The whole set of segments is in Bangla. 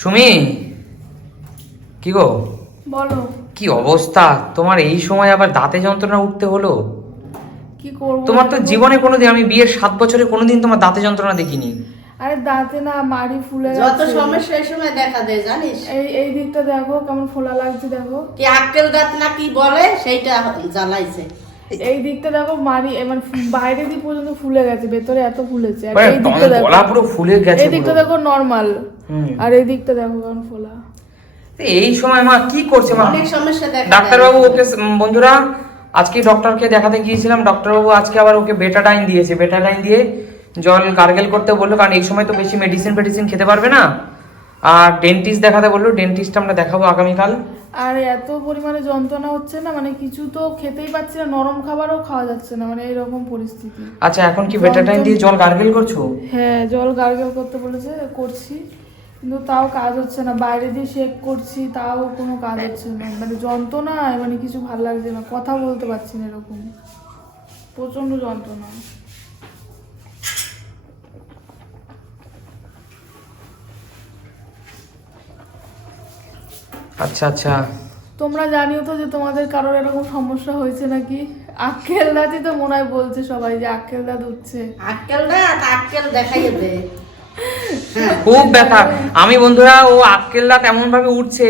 সুমি, কি গো? বলো। কি অবস্থা তোমার? এই সময় আবার দাঁতে যন্ত্রণা উঠতে হলো? কি করব? তোমার তো জীবনে কোনোদিন, আমি বিয়ের 7 বছরে কোনোদিন তোমার দাঁতে যন্ত্রণা দেখিনি। আরে দাঁতে না, মাড়ি ফুলে গেছে। যত সমস্যা এই সময় দেখা দেয় জানিস। এই দিকটা দেখো কেমন ফোলা লাগছে, দেখো। কি আক্কেল দাঁত না কি বলে সেইটা জ্বালাইছে। এই দিকটা দেখো, মাড়ি মানে বাইরে দিয়ে পর্যন্ত ফুলে গেছে, ভেতরে এত ফুলেছে। আর মানে এই দিকটা দেখো, গলা পুরো ফুলে গেছে। এই দিকটা দেখো নরমাল, হুম। আর এই দিকটা দেখো কেমন ফোলা। এই সময় মা কি করছে মা? অনেক সমস্যা দেখা ডাক্তারবাবু ওকে, বন্ধুরা আজকে ডক্টরকে দেখাতে গিয়েছিলাম, ডক্টরবাবু আজকে আবার ওকে বেটাডাইন দিয়েছে। বেটাডাইন দিয়ে জল গার্গেল করতে বললো, কারণ এই সময় তো বেশি মেডিসিন খেতে পারবে না। আর ডেন্টিস্ট দেখাতে বললো, ডেন্টিস্ট আমরা দেখাবো আগামীকাল। আর এত পরিমাণে যন্ত্রণা হচ্ছে না, মানে কিছু তো খেতেই পাচ্ছি না, নরম খাবারও খাওয়া যাচ্ছে না, মানে এরকম পরিস্থিতি। আচ্ছা, এখন কি বেটাডাইন দিয়ে জল গার্গেল করছো? হ্যাঁ, জল গার্গেল করতে বলেছে, করছি, কিন্তু তাও কাজ হচ্ছে না। বাইরে দিয়ে শেক করছি, তাও কোনো কাজ হচ্ছে না। মানে যন্ত্রণা, মানে কিছু ভালো লাগছে না, কথা বলতে পারছি না, এরকম প্রচন্ড যন্ত্রণা। আচ্ছা আচ্ছা, তোমরা জানিও তো যে তোমাদের কারোর এরকম সমস্যা হয়েছে নাকি? আক্কেল দাঁতই তো মনে হয় বলছে সবাই যে আক্কেল দাঁত উঠছে। আক্কেল দাঁত আক্কেল দেখাইয়ে দে। খুব ব্যথা। আমি বন্ধুরা, ও আক্কেল দাঁত এমন ভাবে উঠছে,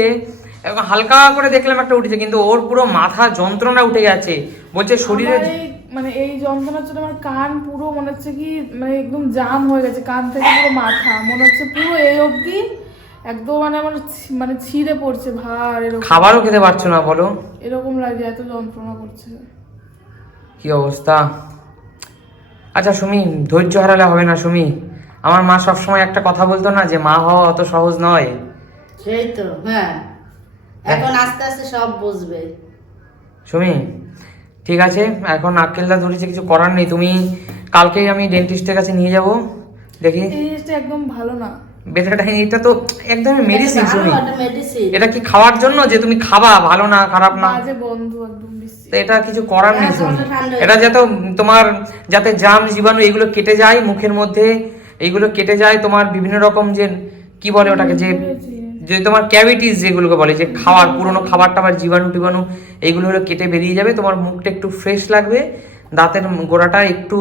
হালকা করে দেখলাম একটা উঠেছে, কিন্তু ওর পুরো মাথা যন্ত্রণা উঠে গেছে, বলছে শরীরে। আমার মানে এই যন্ত্রণার জন্য আমার কান পুরো মনে হচ্ছে কি, মানে একদম জাম হয়ে গেছে, কান থেকে পুরো মাথা মনে হচ্ছে পুরো এই অবধি একদম, মানে আমার মানে ছিঁড়ে পড়ছে ভার, এরকম খাবারও খেতে পারছো না বলো? এরকম লাগে, এত যন্ত্রণা করছে। কি অবস্থা! আচ্ছা সুমি, ধৈর্য হারালে হবে না সুমি। আমার মা সবসময় একটা কথা বলতো না, যে মা হওয়া অত সহজ নয়। সেই তো, হ্যাঁ, এখন আস্তে আস্তে সব বুঝবে। সুমি, ঠিক আছে, এখন আক্কেল দাঁত ধরেছে, কিছু করার নেই। তুমি কালকেই আমি ডেন্টিস্টের কাছে নিয়ে যাব, দেখি। এই জিনিসটা একদম ভালো না। বেটাডাইন এটা তো একদমই মেডিসিন সুমি। মেডিসিন এটা কি খাওয়ার জন্য যে তুমি খাবা? ভালো না, খারাপ না, বাজে বন্ধু একদম বিশ্রী। তো এটা কিছু করার নেই হ্যাঁ, সুমি। জ্বরটা ঠান্ডা হয়ে এটা যাতে তোমার, যাতে জাম জীবাণু এগুলো কেটে যায় মুখের মধ্যে, এইগুলো কেটে যায়, তোমার বিভিন্ন রকম যে কি বলে ওটাকে, যে যে তোমার ক্যাভিটিস যেগুলোকে বলে, যে খাওয়ার পুরনো খাবার টাবার জীবাণু টিবাণু এইগুলো হলো কেটে বেরিয়ে যাবে, তোমার মুখটা একটু ফ্রেশ লাগবে, দাঁতের গোড়াটা একটু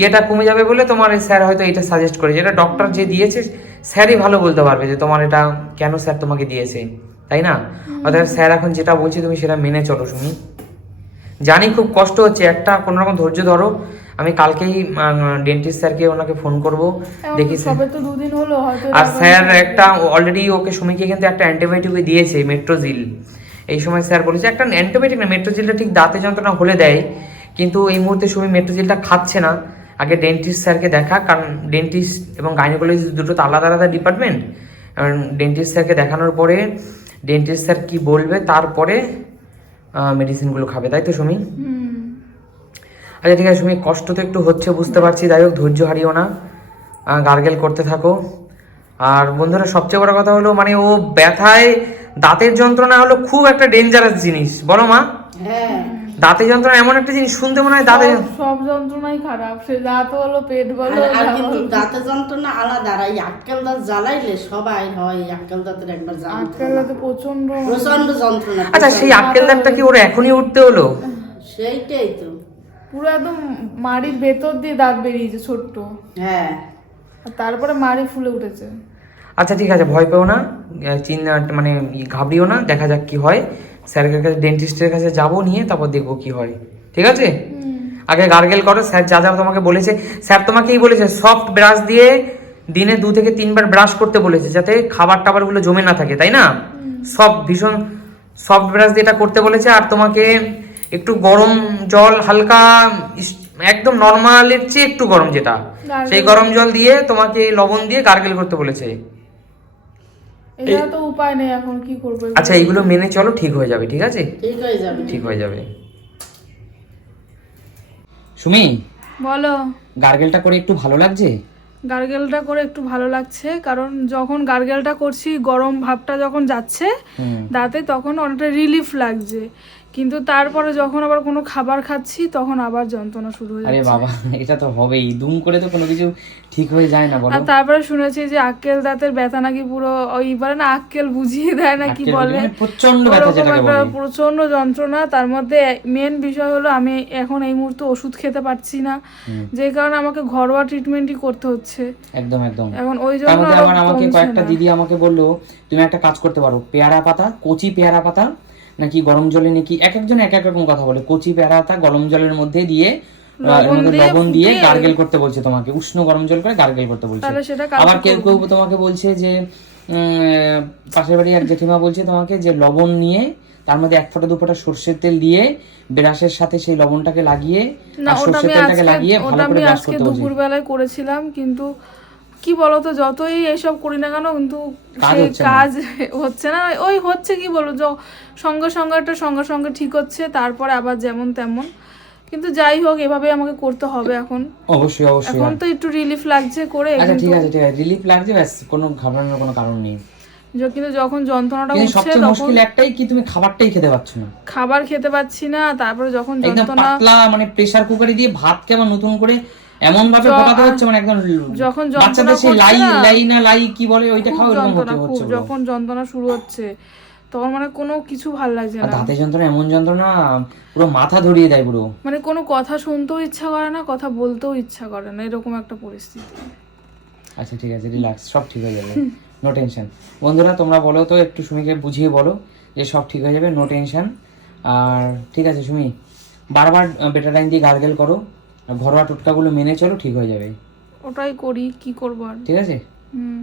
ইয়েটা কমে যাবে বলে তোমার এই স্যার হয়তো এটা সাজেস্ট করেছে। এটা ডক্টর যে দিয়েছে স্যারই ভালো বলতে পারবে যে তোমার এটা কেন স্যার তোমাকে দিয়েছে, তাই না? অর্থাৎ স্যার এখন যেটা বলছে তুমি সেটা মেনে চলো শুনি। জানি খুব কষ্ট হচ্ছে, একটা কোনো রকম ধৈর্য ধরো। আমি কালকেই ডেন্টিস্ট স্যারকে ওনাকে ফোন করব, দেখি স্যার। সবে তো দুদিন হলো হয়তো। আর স্যার একটা অলরেডি ওকে সুমিকে কিন্তু একটা অ্যান্টিবায়োটিক দিয়েছে, মেট্রোজিল। এই সময় স্যার বলেছে একটা অ্যান্টিবায়োটিক না, মেট্রোজিলটা ঠিক দাঁতে যন্ত্রণা হলে দেয়, কিন্তু এই মুহূর্তে সুমি মেট্রোজিলটা খাচ্ছে না। আগে ডেন্টিস্ট স্যারকে দেখা, কারণ ডেন্টিস্ট এবং গাইনোকোলজিস্ট দুটো তো আলাদা আলাদা ডিপার্টমেন্ট। ডেন্টিস্ট স্যারকে দেখানোর পরে ডেন্টিস্ট স্যার কি বলবে তারপরে মেডিসিনগুলো খাবে, তাই তো সুমি? আচ্ছা ঠিক আছে সুমি, কষ্ট তো একটু হচ্ছে বুঝতে পারছি, যাই হোক ধৈর্য হারিও না, গার্গেল করতে থাকো। আর বন্ধুরা সবচেয়ে বড় কথা হলো, মানে ও ব্যথায়, দাঁতের যন্ত্রণা হলো খুব একটা ডেঞ্জারাস জিনিস, বলো মা? হ্যাঁ, দাঁতের যন্ত্রণা এমন একটা জিনিস, শুনতে মনে হয় দাঁতে সব যন্ত্রণাই খারাপ, সে দাঁত বলো পেট বলো। আর কিন্তু দাঁতের যন্ত্রণা আলাদা, আর এই আক্কেল দাঁত জ্বালাইলে সবাই হয়। এই আক্কেল দাঁতের একবার আক্কেল দাঁতে প্রচন্ড প্রচন্ড যন্ত্রণা। আচ্ছা সেই আক্কেল দাঁতটা কি ওর এখনই উঠতে হলো? সেইটাই তো, পুরো একদম মাড়ির ভেতর দিয়ে দাঁত বেরিয়েছে ছোট্ট, হ্যাঁ। আর তারপরে মাড়ি ফুলে উঠেছে। আচ্ছা ঠিক আছে, ভয় পেও না, চিন্তা মানে ঘাবড়িও না, দেখা যাক কি হয়। স্যারের কাছে, ডেন্টিস্টের কাছে যাবো, নিয়ে তারপর দেখবো কি হয়, ঠিক আছে? আগে গার্গেল করো, স্যার যা যা তোমাকে বলেছে। স্যার তোমাকেই বলেছে সফট ব্রাশ দিয়ে দিনে 2 থেকে 3 বার ব্রাশ করতে বলেছে, যাতে খাবার টাবারগুলো জমে না থাকে, তাই না? ভীষণ সফট ব্রাশ দিয়ে এটা করতে বলেছে। আর তোমাকে একটু গরম জল, হালকা একদম নর্মালের চেয়ে একটু গরম, যেটা সেই গরম জল দিয়ে তোমাকে লবণ দিয়ে গার্গেল করতে বলেছে। এটা তো উপায় নেই, এখন কি করবো? আচ্ছা এইগুলো মেনে চলো, ঠিক হয়ে যাবে, ঠিক আছে? ঠিক হয়ে যাবে। ঠিক হয়ে যাবে। সুমি, বলো। গার্গেলটা করে একটু ভালো লাগছে? গার্গেলটা করে একটু ভালো লাগছে, কারণ যখন গার্গেলটা করছি গরম ভাবটা যখন যাচ্ছে দাঁতে, তখন অনেকটা রিলিফ লাগছে। কিন্তু তারপরে যখন আবার কোনো খাবার খাচ্ছি তখন আবার যন্ত্রণা শুরু হয়ে আরে যাচ্ছে। বাবা, এটা তো হবেই, দুম করে তো কোনো কিছু ঠিক হয়ে যায় না বলো। আর তারপরে শুনেছি যে আক্কেল দাঁতের ব্যথা নাকি পুরো ওই বলে না আক্কেল বুঝিয়ে দেয় না কি আক্কেল বলে, মানে প্রচন্ড ব্যথা ওরকম যেটাকে একটা বলে। প্রচন্ড যন্ত্রণা। তার মধ্যে মেন বিষয় হলো আমি এখন এই মুহূর্তে ওষুধ খেতে পারছি না, যে কারণে আমাকে ঘরোয়া ট্রিটমেন্টই করতে হচ্ছে একদম একদম। এখন, ওই তার জন্য মধ্যে আরো আবার আমাকে কমছে কয়েকটা না। দিদি আমাকে বললো তুমি একটা কাজ করতে পারো, পেয়ারা পাতা, কচি পেয়ারা পাতা নাকি গরম জলে নাকি, এক একজন এক এক রকম কথা বলে, কচি পেয়ারা পাতা গরম জলের মধ্যে দিয়ে লবণ দিয়ে গার্গেল করতে বলছে তোমাকে, উষ্ণ গরম জল করে গার্গেল করতে বলছে। তাহলে সেটা আবার কেউ কেউ তোমাকে বলছে যে পাশের বাড়ি এক জেঠিমা বলছে তোমাকে যে লবণ নিয়ে তার মধ্যে 1 ফোঁটা 2 ফোঁটা সর্ষের তেল দিয়ে ব্রাশের সাথে সেই লবণটাকে লাগিয়ে না, আর ওটা সর্ষের আমি তেলটাকে আজকে লাগিয়ে ভালো করে ব্রাশ করতে বলছে। দুপুর বেলায় করেছিলাম, কিন্তু কি বলতো যতই এইসব করি না কেন কিন্তু কাজ সেই হচ্ছে না। কাজ হচ্ছে না। ওই হচ্ছে কি বলবো, সঙ্গে সঙ্গে ঠিক হচ্ছে, তারপরে আবার যেমন তেমন। কিন্তু যাই হোক, এভাবে আমাকে করতে হবে এখন। অবশ্যই অবশ্যই। এখন তো একটু রিলিফ লাগছে করে, আচ্ছা ঠিক কিন্তু আছে ঠিক আছে, রিলিফ লাগছে, ব্যাস, কোনো ঘাবড়ানোর কোনো কারণ নেই। কিন্তু যখন যন্ত্রণাটা কিন্তু উঠছে সবচেয়ে তখন মুশকিল একটাই কি, তুমি খাবারটাই খেতে পাচ্ছ না, খাবার খেতে পাচ্ছি না। তারপরে যখন একদম যন্ত্রণা, পাতলা, মানে প্রেসার কুকারে দিয়ে ভাতকে আবার নতুন করে এমন ভাবে ফোটাতে হচ্ছে, মানে একদম যখন বাচ্চাদের সেই করছে লাই না, লাই না লাই কি বলে ওইটা খুব খাও, এরকম যন্ত্রণা, খুব হচ্ছে পুরো। যখন যন্ত্রণা শুরু হচ্ছে তখন মানে কোনো কিছু ভাল লাগছে আর না, দাঁতের যন্ত্রণা এমন যন্ত্রণা পুরো মাথা ধরিয়ে দেয় পুরো। মানে কোনো কথা শুনতেও ইচ্ছা করে না, কথা বলতেও ইচ্ছা করে না, এরকম একটা পরিস্থিতি। আচ্ছা ঠিক আছে, রিল্যাক্স, সব ঠিক হয়ে যাবে, নো টেনশন। বন্ধুরা তোমরা বলো তো, একটু সুমিকে বুঝিয়ে বলো যে সব ঠিক হয়ে যাবে, নো টেনশন। আর ঠিক আছে সুমি, বারবার বেটাডাইন দিয়ে গার্গেল করো, আর ঘরোয়া টোটকাগুলো মেনে চলো, ঠিক হয়ে যাবে। ওটাই করি, কি করবো আর। ঠিক আছে। হুম।